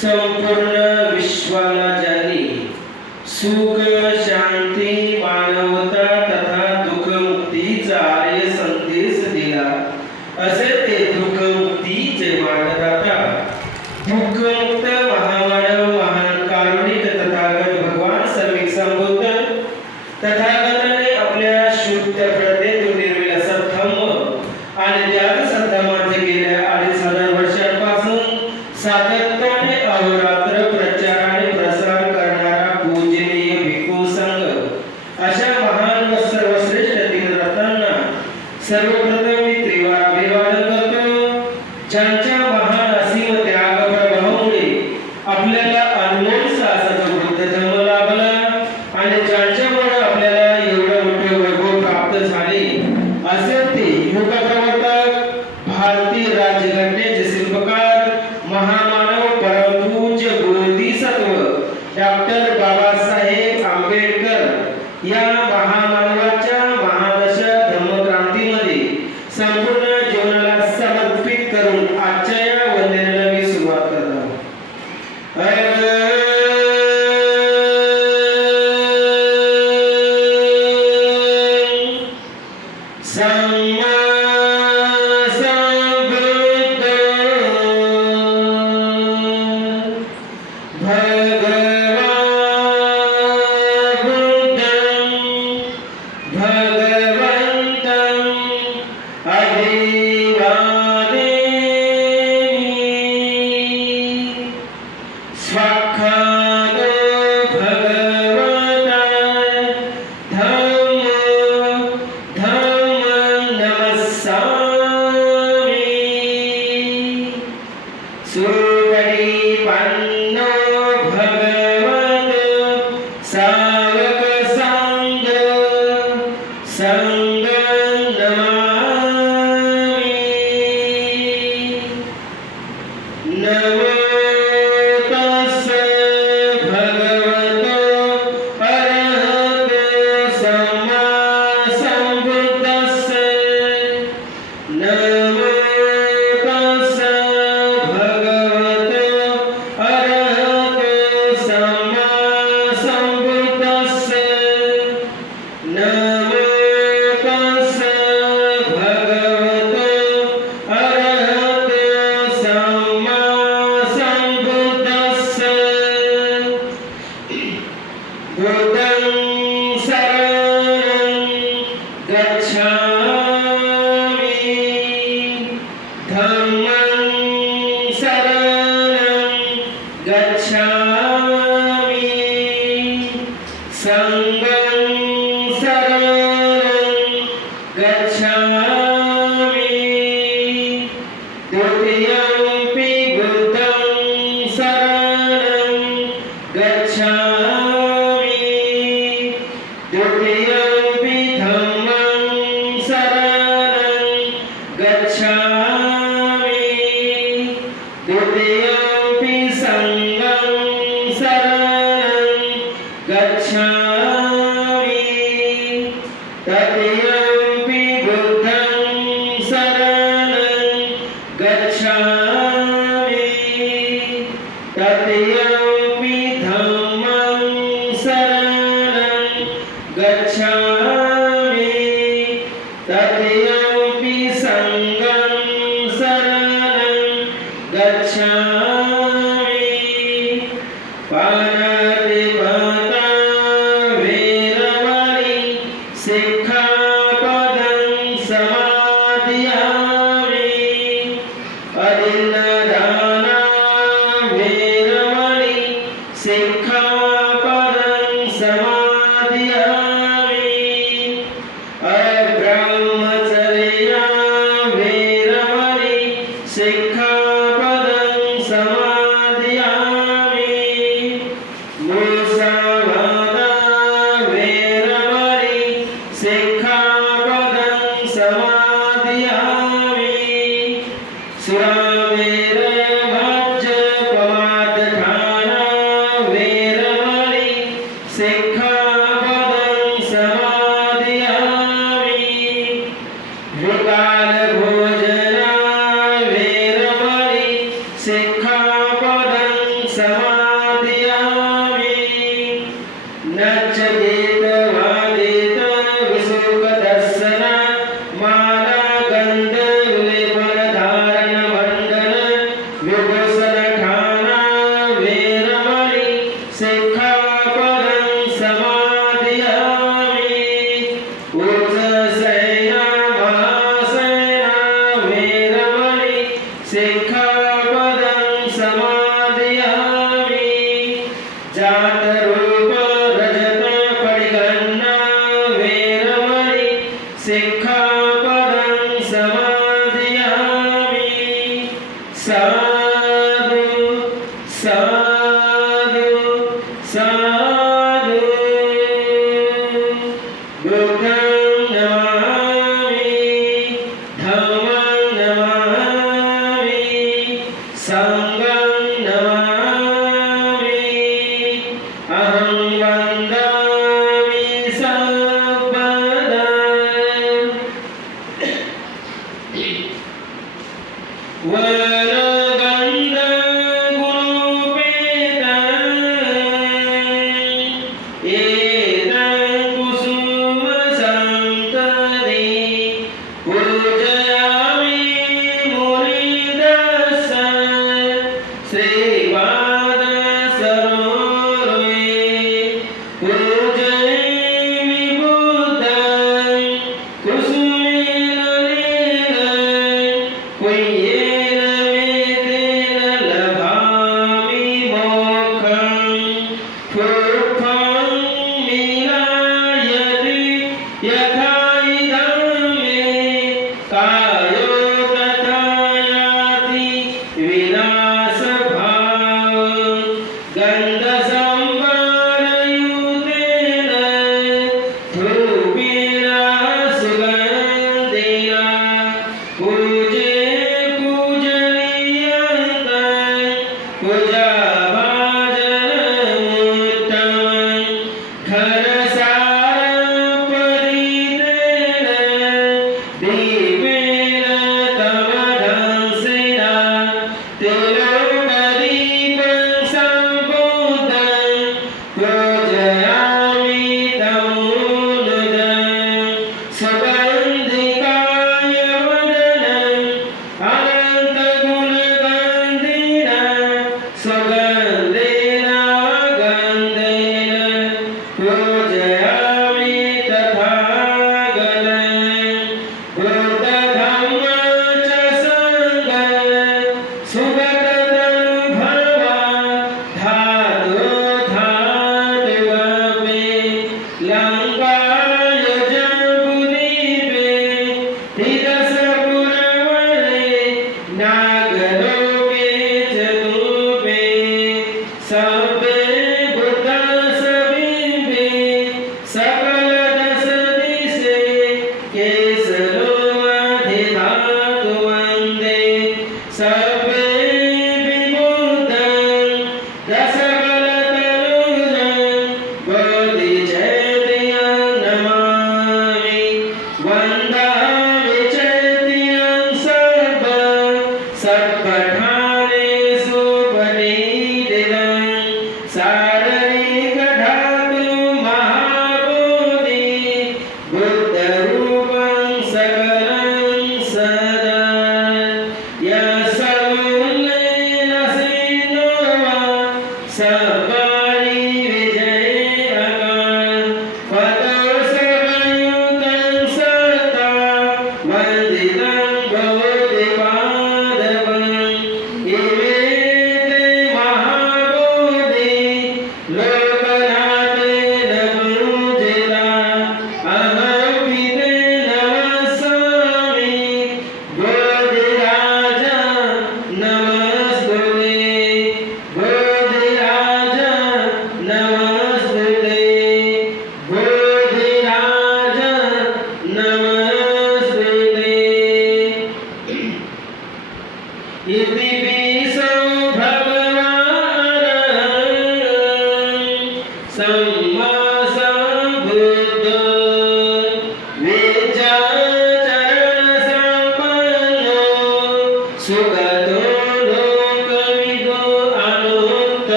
संपूर्ण विश्वाला ज्यांनी सुख शांती मानवता तथा दुःखमुक्तीचा आर्य संदेश दिला असे ते दुःखमुक्तीचे मार्गदाता दुःखमुक्त महामानव महान कारुणिक तथागत भगवान सर्विक संबुद्ध तथागताने आपल्या शुद्ध प्रज्ञेतून निर्मिला सद्धम्म आणि त्याच सद्धम्माचे गेल्या 2500 वर्षांपासून सातत्याने अहोरात्र प्रचार आणि प्रसार करणारा पूजनीय भिक्खू संघ अशा महान व सर्वश्रेष्ठ तीन रत्नांना सर्वप्रथम मी त्रिवार अभिवादन करतो, ज्यांच्या महान असीम त्याग प्रभावामुळे आपल्याला अनमोल साहसाचा वृद्ध धर्म लाभला आणि ज्यांच्यामुळे आपल्याला एवढं मोठे वैभव प्राप्त झाले असे ते युग प्रवर्तक भारतीय राज्यघटनेचे शिल्पकार महामानव परमपूज्य बोधिसत्व डॉक्टर बाबासाहेब आंबेडकर या महामानवाच्या महादशा धम्मक्रांतीमध्ये संपूर्ण जीवनाला समर्पित करून आजच्या या वंदनेला मी सुरुवात करतो. Sikha सिक्खापदं समादयामि साधु साधु साधु बुद्धं नमामि धम्मं नमामि संघं नमामि अहं वन्दामि सर्वदा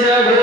जब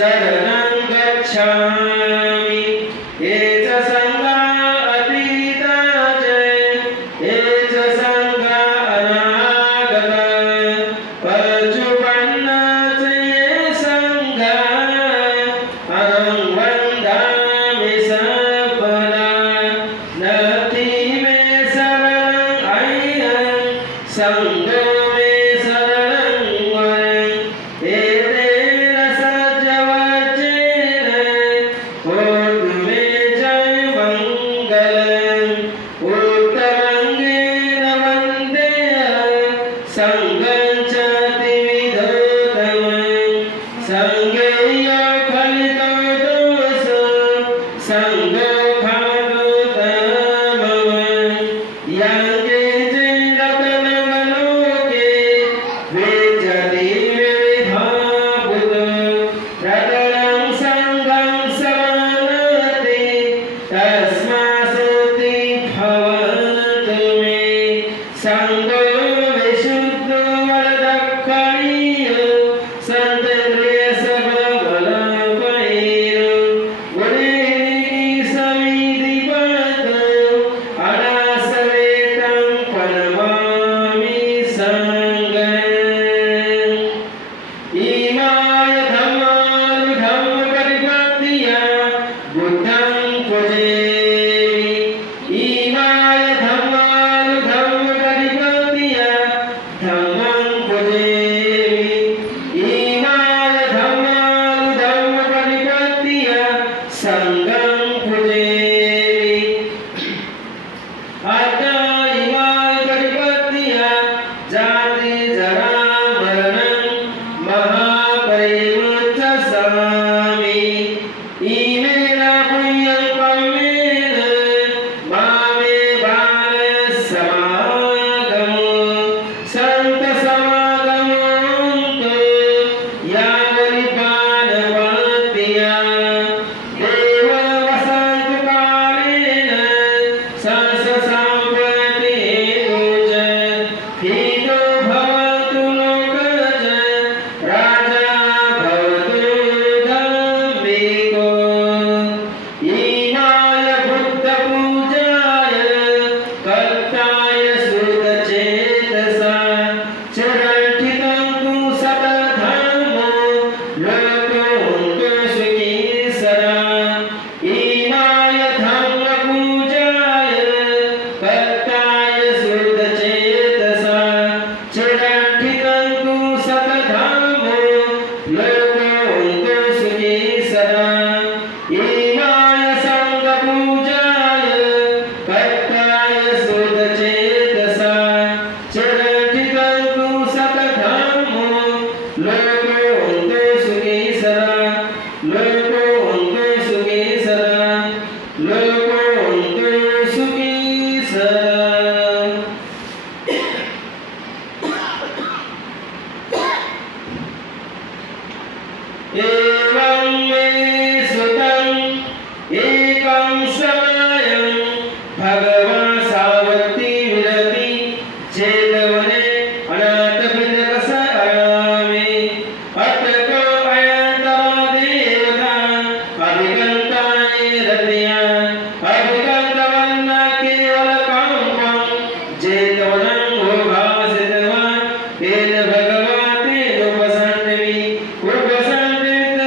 शरणं गच्छामि ये च संगा अतीताचे ये च संगा अनागत पचुपन्नाचे ये संगा अहं वन्दामि सर्वदा नथी मे शरणं अय्यं संगो मे शरणं वरं एतेन सज्जवचेन होतु मे जय मङ्गलम् उत्तमङ्गेन वन्देयं सङ्गं च त्रिविधोत्तमं सङ्गेय फलितो दोषो सङ्गो खादोत्तमम् याङ्गे चिरतनवलोके विजति विविधाभूतो रतनं सङ्गं समानते तस्मासुति भवन्तु मे सङ्गो विशुद्धो वरदक्षिणीयो सन्तन्द्रियसबलबलपैरो गुणैः समिधिपतो अनासवेतं प्रणमामि सङ्गम् इमाय धम्मानुधम्मपरिपत्तिया बुद्धं पूजयामि इमाय धम्मानुधम्मपरिपत्तिया धम्मं पूजयामि इमाय धम्मानुधम्मपरिपत्तिया सङ्गं पूजयामि आता इमाय परिपत्तिया जाति जरा मरणं महापरिमुच्यसामि इमेन पुण्यं कम्मेन मामे बालसमागमो सन्तसमागमोऽन्तु यावनिपानवत्या देववसन्तु कालेन संससाम्प्रति च हितो भवतु लोकज राजा भवतु धार्मिको इमाय बुद्धपूजाय कल्पाय सुतचेतसा चिरठितं तु सतधर्मो लोकोऽन्तु सुखी सदा इमाय धम्मपूजाय कल्पाय सुतचेतसा चिरठितं तु सतधर्मो लोकोऽन्तु सुखी सदा इमाय सङ्गपूजाय कल्पाय सुतचेतसा चिरठितं तु सतधर्मो लोकोऽन्तु सुखी सदा लोकोऽन्तु सुखी सदा लोकोऽन्तु सुखी सदा एवं मे सुतं एकं समयं भगवान् सावती विरति चेतवने अनाथपिण्डकस अरामे अतको अयन्ता देवता अभिगन्ताय रतया अभिगन्तवन्ना केवलकाम्पं चेतवनं वो भासितवान् तेन भगवान् तेनोपसन्नमि उपसन्नित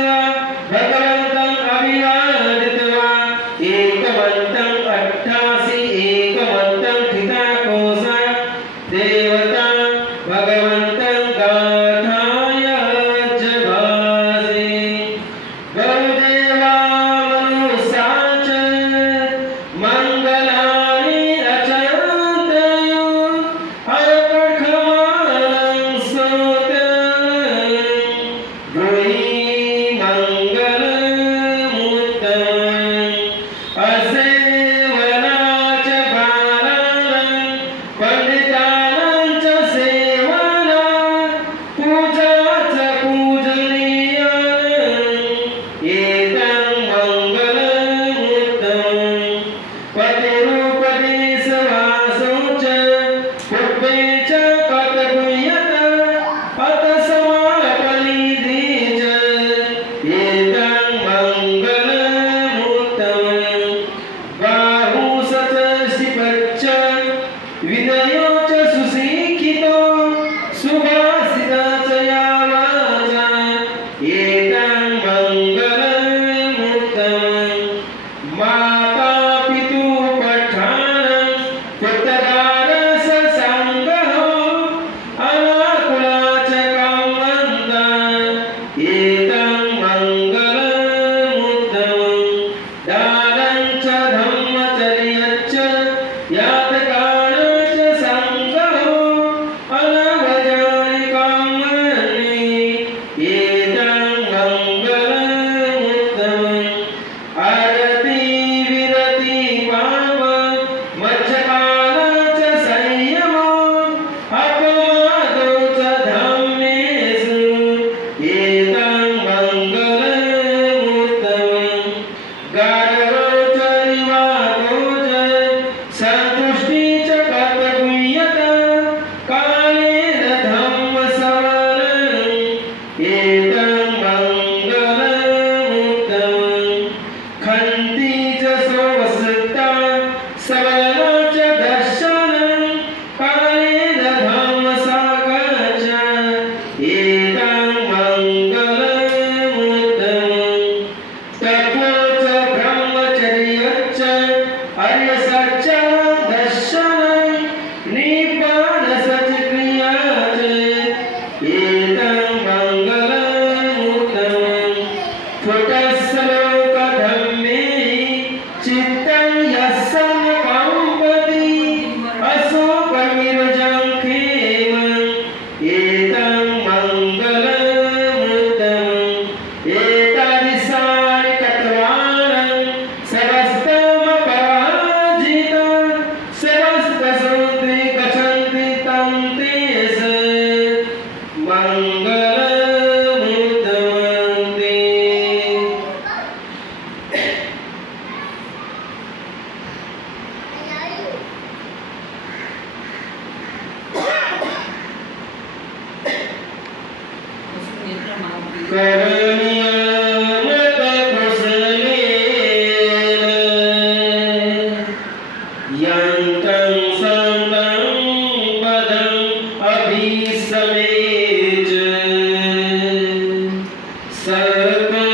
तपोच ब्रह्मचर्यच आर्यसच्च दर्शन निपान सचक्रियाच एतं मंगलमुत्तमं फुटश्लोकधम्मे चित्तं यस्सन् कंपति अशोकविरजं खेमं एतं मंगलमुत्तमं एतादृशानि कत्वारं सर्वस्तमपराजितं सर्वस्तसन्ति गच्छन्ति तं तेष मंगलमुत्तमं ते करणीयमत कुशलेन यन्तं सन्तं पदम् अभिसमेच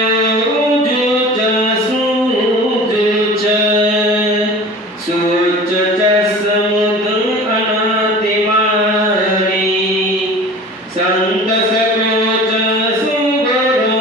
सर्वोजुच सुजुच सुच च समुद्र अनातिमानि सन्तसकोच सुगरो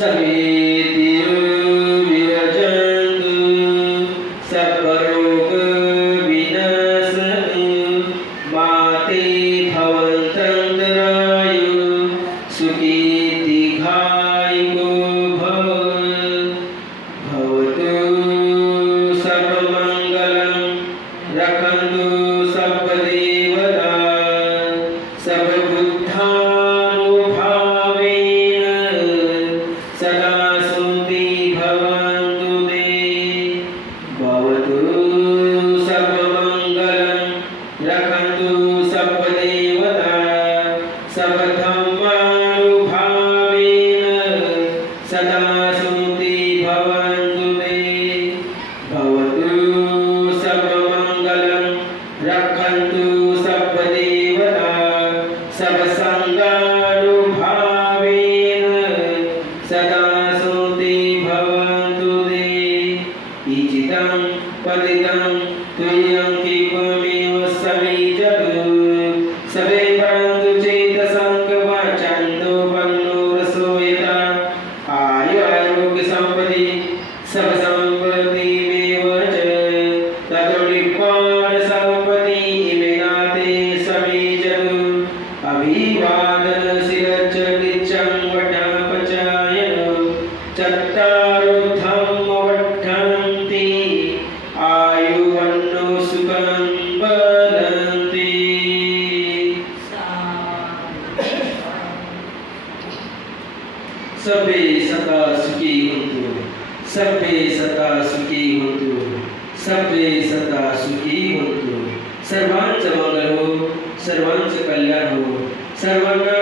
सवेतिरो विरजन्तु सर्वरोग विनाशन्तु माते भवन्तन्तरायु सुखी दीर्घायुको भवतु सर्वमङ्गलं रक्षन्तु सर्वदेवता सर्वबुद्धानुभावेन सदा सुखी भवन्तु ते भवतु सर्वमङ्गलं रक्षन्तु सर्वदेवता सर्वधर्मानुभावेन सदा सुखी भवन्तु ते भवतु सर्वमङ्गलं रक्षन्तु सर्वदेवता सर्वसङ्गानुभावेन सदा सुखी भवन्तु ते इचितं पतितं तुल्यं किममेव समीचतु सवे परन्तु चेतसङ्कवाचान्तो पन्नो रसो यथा आयुरारोग्यसम्पदि सर्वसम्पत्तिमेव च ततो निप्पाणसम्पत्ति इमे नाते समीचतु अभिवादन शिरश्च नित्यं वटपचायनो चत्तारो धम्मवर्धन्ति आयुवन्नो सुखं वदन्ति सर्वे सदा सुखी हन्तु सर्वे सदा सुखी हन्तु सर्वे सदा सुखी हन्तु सर्वांच मंगल हो सर्वांच कल्याण हो सर्वांना